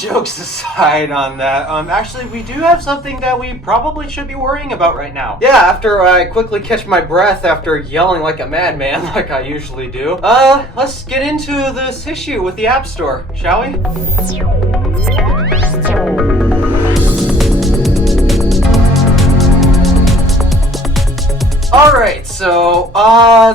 jokes aside on that, actually we do have something that we probably should be worrying about right now. Yeah, after I quickly catch my breath after yelling like a madman like I usually do, let's get into this issue with the App Store, shall we? Alright, so,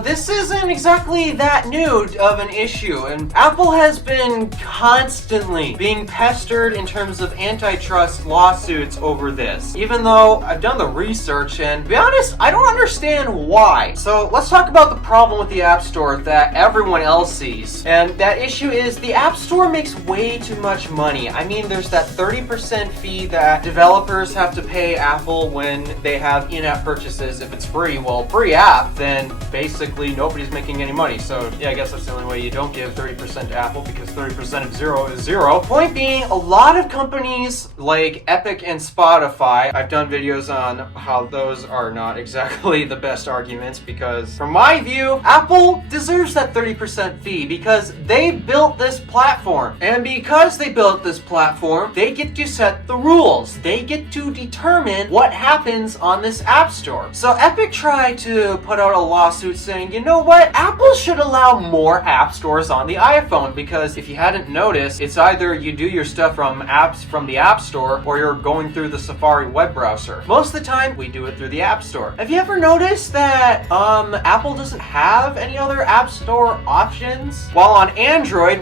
this isn't exactly that new of an issue, and Apple has been constantly being pestered in terms of antitrust lawsuits over this, even though I've done the research, and to be honest, I don't understand why. So, let's talk about the problem with the App Store that everyone else sees, and that issue is the App Store makes way too much money. I mean, there's that 30% fee that developers have to pay Apple when they have in-app purchases if it's free. Well, free app, then basically nobody's making any money. So yeah, I guess that's the only way you don't give 30% to Apple, because 30% of zero is zero. Point being, a lot of companies like Epic and Spotify, I've done videos on how those are not exactly the best arguments, because from my view, Apple deserves that 30% fee because they built this platform. And because they built this platform, they get to set the rules. They get to determine what happens on this App Store. So Epic tried to put out a lawsuit saying, you know what, Apple should allow more app stores on the iPhone, because if you hadn't noticed, it's either you do your stuff from apps from the App Store or you're going through the Safari web browser. Most of the time, we do it through the App Store. Have you ever noticed that Apple doesn't have any other App Store options? While on Android,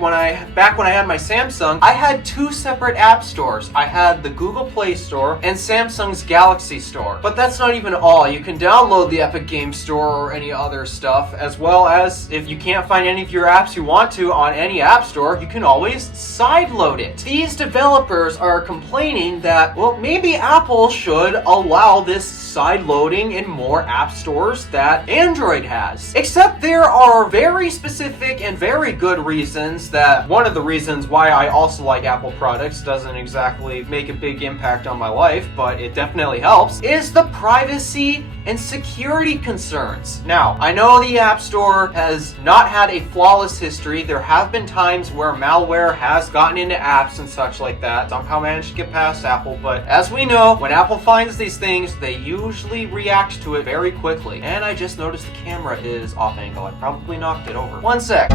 back when I had my Samsung, I had two separate app stores. I had the Google Play Store and Samsung's Galaxy Store. But that's not even all. You can download the Epic Game Store or any other stuff, as well as if you can't find any of your apps you want to on any app store, you can always sideload it. These developers are complaining that, well, maybe Apple should allow this side loading in more app stores that Android has. Except there are very specific and very good reasons that one of the reasons why I also like Apple products, doesn't exactly make a big impact on my life, but it definitely helps, is the privacy and security concerns. Now, I know the App Store has not had a flawless history. There have been times where malware has gotten into apps and such like that, somehow managed to get past Apple, but as we know, when Apple finds these things, they usually react to it very quickly. And I just noticed the camera is off angle. I probably knocked it over. One sec.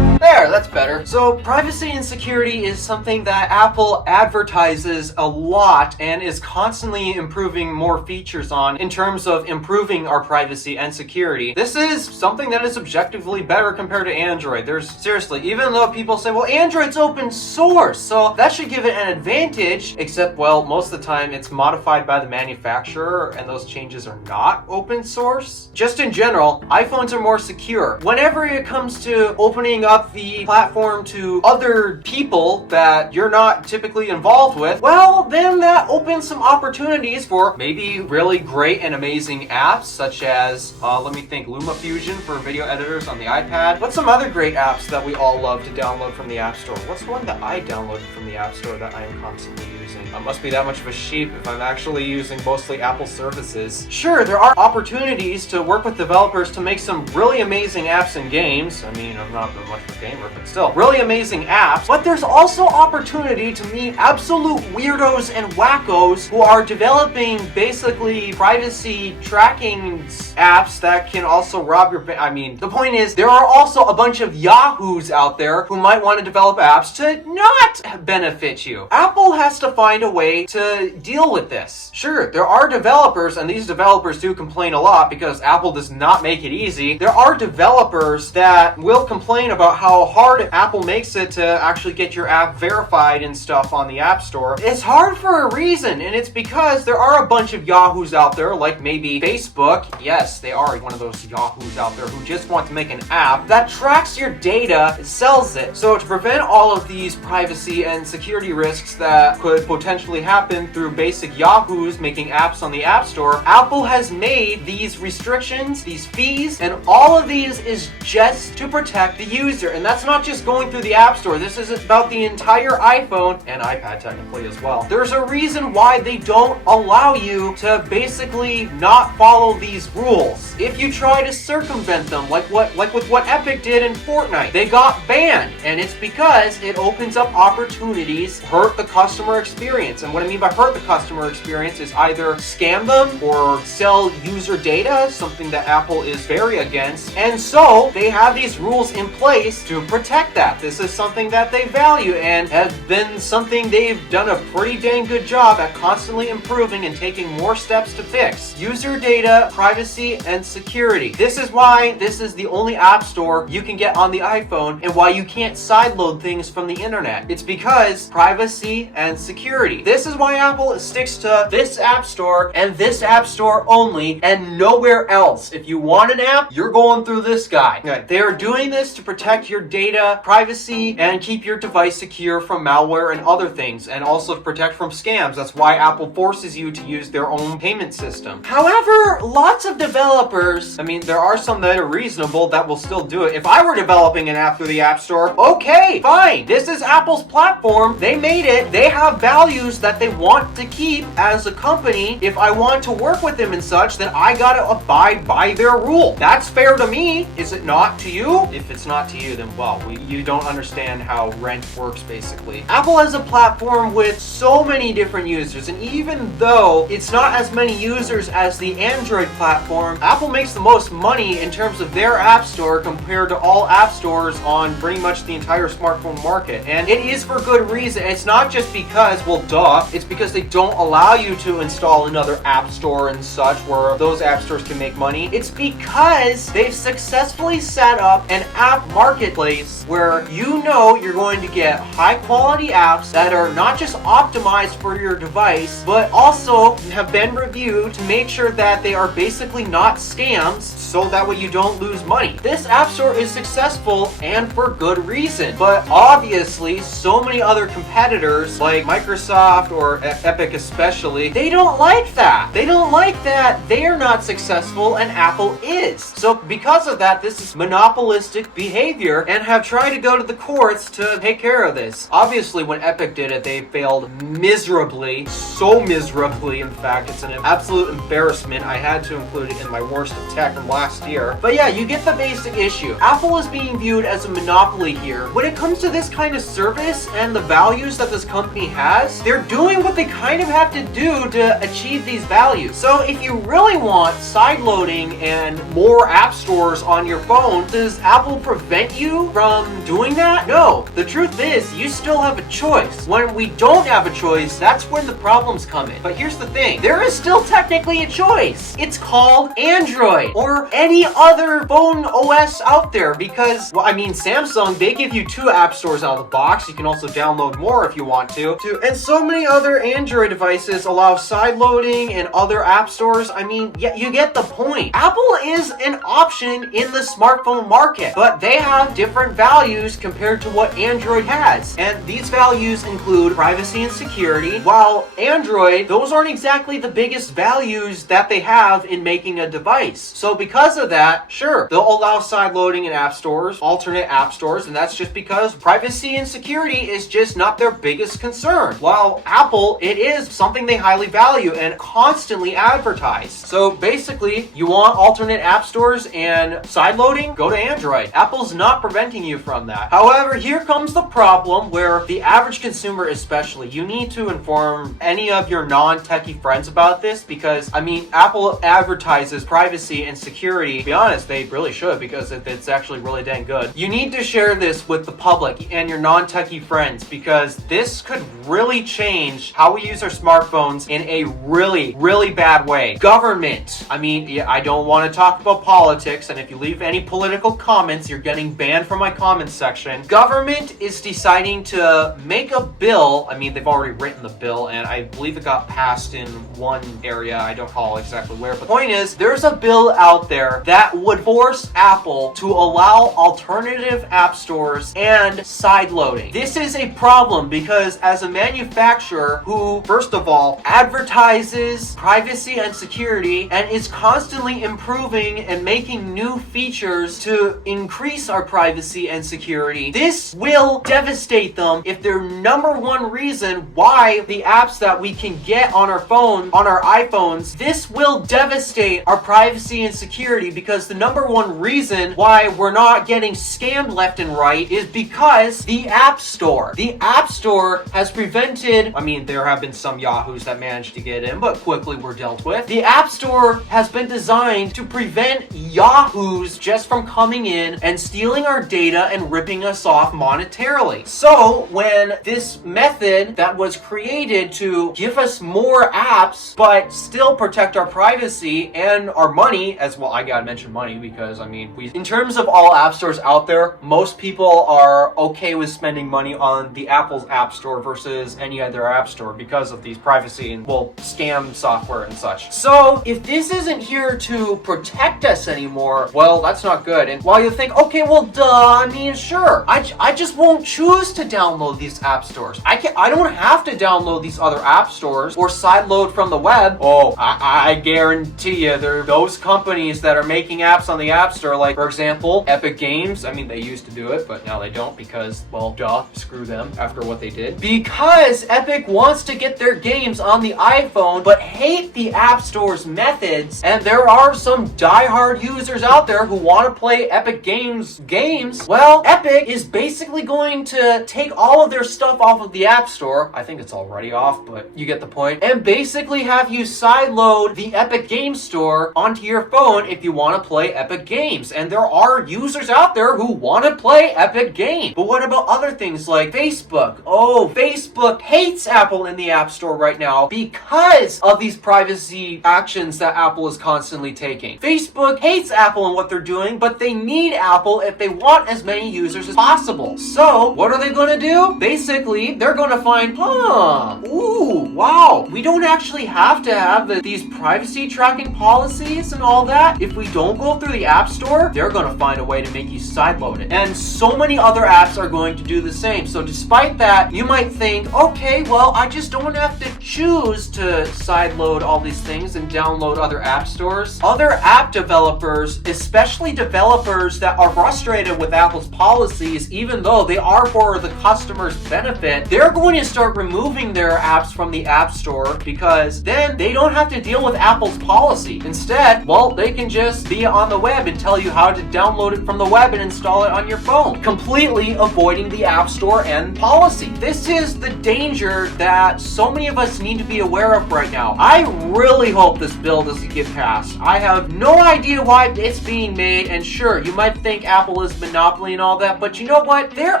There, that's better. So privacy and security is something that Apple advertises a lot and is constantly improving more features on in terms of improving our privacy and security. This is something that is objectively better compared to Android. Seriously, even though people say, well, Android's open source, so that should give it an advantage, except, well, most of the time it's modified by the manufacturer and those changes are not open source. Just in general, iPhones are more secure. Whenever it comes to opening up the platform to other people that you're not typically involved with, well, then that opens some opportunities for maybe really great and amazing apps, such as, let me think, LumaFusion for video editors on the iPad. What's some other great apps that we all love to download from the App Store? What's one that I downloaded from the App Store that I am constantly using? I must be that much of a sheep if I'm actually using mostly Apple services. Sure, there are opportunities to work with developers to make some really amazing apps and games. I mean, I'm not much of a gamer, but still, really amazing apps. But there's also opportunity to meet absolute weirdos and wackos who are developing basically privacy tracking apps that can also rob your I mean, the point is, there are also a bunch of yahoos out there who might want to develop apps to not benefit you. Apple has to find a way to deal with this. Sure, there are developers, and these developers do complain a lot because Apple does not make it easy. There are developers that will complain about how hard Apple makes it to actually get your app verified and stuff on the App Store. It's hard for a reason, and it's because there are a bunch of yahoos out there, like maybe Facebook. Yes, they are one of those yahoos out there who just want to make an app that tracks your data and sells it. So to prevent all of these privacy and security risks that could potentially happen through basic yahoos making apps on the App Store, Apple has made these restrictions, these fees, and all of these is just to protect the user. And that's not just going through the App Store. This is about the entire iPhone and iPad technically as well. There's a reason why they don't allow you to basically not follow these rules. If you try to circumvent them, like with what Epic did in Fortnite, they got banned, and it's because it opens up opportunities to hurt the customer experience. And what I mean by hurt the customer experience is either scam them or sell user data, something that Apple is very against. And so they have these rules in place to protect that. This is something that they value and has been something they've done a pretty dang good job at constantly improving and taking more steps to fix. User data, privacy, and security. This is why this is the only app store you can get on the iPhone and why you can't sideload things from the internet. It's because privacy and security. This is why Apple sticks to this app store and this app store only and nowhere else. If you want an app, you're going through this guy. Okay. They are doing this to protect your data, privacy, and keep your device secure from malware and other things, and also to protect from scams. That's why Apple forces you to use their own payment system. However, lots of developers, I mean, there are some that are reasonable that will still do it. If I were developing an app through the App Store, okay, fine. This is Apple's platform. They made it. They have values that they want to keep as a company. If I want to work with them and such, then I gotta abide by their rule. That's fair to me. Is it not to you? If it's not to you, then well, you don't understand how rent works basically. Apple has a platform with so many different users, and even though it's not as many users as the Android platform, Apple makes the most money in terms of their app store compared to all app stores on pretty much the entire smartphone market. And it is for good reason. It's not just because, well, duh, it's because they don't allow you to install another app store and such where those app stores can make money. It's because they've successfully set up an app marketplace where you know you're going to get high quality apps that are not just optimized for your device, but also have been reviewed to make sure that they are basically not scams, so that way you don't lose money. This app store is successful and for good reason, but obviously so many other competitors like Microsoft or Epic especially, they don't like that. They don't like that they are not successful and Apple is. So because of that, this is monopolistic behavior and have tried to go to the courts to take care of this. Obviously when Epic did it, they failed miserably, so miserably in fact. It's an absolute embarrassment. I had to include it in my worst attack from last year. But yeah, you get the basic issue. Apple is being viewed as a monopoly here. When it comes to this kind of service and the values that this company has, they're doing what they kind of have to do to achieve these values. So if you really want sideloading and more app stores on your phone, does Apple prevent you from doing that? No. The truth is, you still have a choice. When we don't have a choice, that's when the problems come in. But here's the thing. There is still technically a choice. It's called Android or any other phone OS out there because, well, I mean, Samsung, they give you 2 app stores out of the box. You can also download more if you want to. And so many other Android devices allow sideloading and other app stores. I mean, yeah, you get the point. Apple is an option in the smartphone market, but they have different values compared to what Android has. And these values include privacy and security, while Android, those aren't exactly the biggest values that they have in making a device. So because of that, sure, they'll allow sideloading in app stores, alternate app stores, and that's just because privacy and security is just not their biggest concern. While Apple, it is something they highly value and constantly advertise. So basically, you want alternate app stores and sideloading? Go to Android. Apple's not preventing you from that. However, here comes the problem where the average consumer especially, you need to inform any of your non-techie friends about this because, I mean, Apple advertises privacy and security. To be honest, they really should because it's actually really dang good. You need to share this with the public and your non-techie friends because this could really change how we use our smartphones in a really, really bad way. Government. I mean, yeah, I don't want to talk about politics, and if you leave any political comments, you're getting banned from my comments section. Government is deciding to make a bill. I mean, they've already written the bill, and I believe it got passed in one area. I don't recall exactly where, but the point is, there's a bill out there that would force Apple to allow alternative app stores and sideloading. This is a problem because as a manufacturer, manufacturer who, first of all, advertises privacy and security and is constantly improving and making new features to increase our privacy and security. This will devastate them if their number one reason why the apps that we can get on our phone, on our iPhones, this will devastate our privacy and security, because the number one reason why we're not getting scammed left and right is because the App Store. The App Store has prevented, I mean, there have been some yahoos that managed to get in, but quickly were dealt with. The App Store has been designed to prevent yahoos just from coming in and stealing our data and ripping us off monetarily. So when this method that was created to give us more apps but still protect our privacy and our money as well, I gotta mention money because I mean, in terms of all app stores out there, most people are okay with spending money on the Apple's App Store versus any other app store because of these privacy and, well, scam software and such. So if this isn't here to protect us anymore, well, that's not good. And while you think, okay, well, duh, I mean, sure, I just won't choose to download these app stores. I don't have to download these other app stores or sideload from the web. Oh, I guarantee you, there are those companies that are making apps on the App Store, like, for example, Epic Games. I mean, they used to do it, but now they don't because, well, duh, screw them after what they did. Because Epic wants to get their games on the iPhone, but hate the App Store's methods, and there are some diehard users out there who want to play Epic Games games. Well, Epic is basically going to take all of their stuff off of the App Store. I think it's already off, but you get the point. And basically have you sideload the Epic Games Store onto your phone if you want to play Epic Games. And there are users out there who want to play Epic Games. But what about other things like Facebook? Oh, Facebook hates Apple in the App Store right now because of these privacy actions that Apple is constantly taking. Facebook hates Apple and what they're doing, but they need Apple if they want as many users as possible. So, what are they going to do? Basically, they're going to find, ooh, wow, we don't actually have to have these privacy tracking policies and all that. If we don't go through the App Store, they're going to find a way to make you sideload it. And so many other apps are going to do the same. So despite that, you might think, okay, well, I just don't have to choose to sideload all these things and download other app stores. Other app developers, especially developers that are frustrated with Apple's policies, even though they are for the customer's benefit, they're going to start removing their apps from the App Store because then they don't have to deal with Apple's policy. Instead, well, they can just be on the web and tell you how to download it from the web and install it on your phone, completely avoiding the App Store and policy. This is the danger that so many of us need to be aware of right now. I really hope this bill doesn't get passed. I have no idea why it's being made, and sure, you might think Apple is monopoly and all that, but you know what? There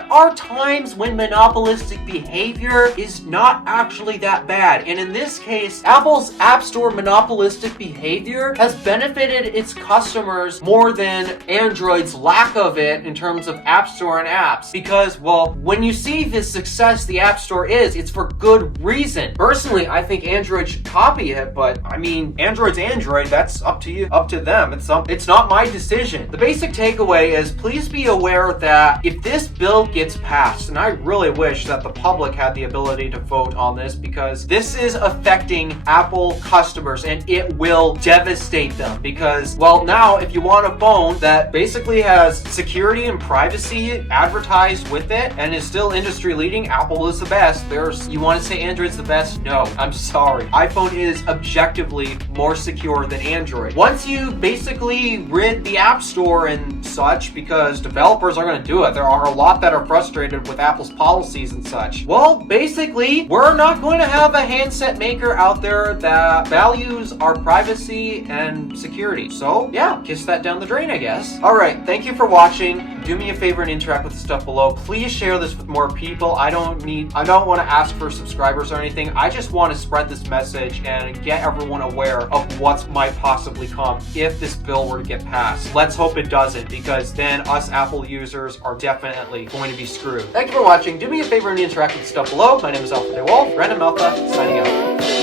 are times when monopolistic behavior is not actually that bad, and in this case, Apple's App Store monopolistic behavior has benefited its customers more than Android's lack of it in terms of App Store and apps, because, well, when you see the success the App Store is, it's for good reason. Personally, I think Android should copy it, but I mean, Android's Android, that's up to you, up to them. It's not my decision. The basic takeaway is please be aware that if this bill gets passed, and I really wish that the public had the ability to vote on this, because this is affecting Apple customers and it will devastate them, because, well, now if you want a phone that basically has security and privacy advertised with it and is still industry leading, Apple is the best. You want to say Android's the best? No, I'm sorry. iPhone is objectively more secure than Android. Once you basically rid the App Store and such, because developers are going to do it, there are a lot that are frustrated with Apple's policies and such. Well, basically, we're not going to have a handset maker out there that values our privacy and security. So, yeah, kiss that down the drain, I guess. All right, thank you for watching. Do me a favor and interact with the stuff below. Please share this with more people. I don't want to ask for subscribers or anything. I just want to spread this message and get everyone aware of what might possibly come if this bill were to get passed. Let's hope it doesn't, because then us Apple users are definitely going to be screwed. Thank you for watching. Do me a favor and interact with the stuff below. My name is DeWolf. Random Alpha, signing out.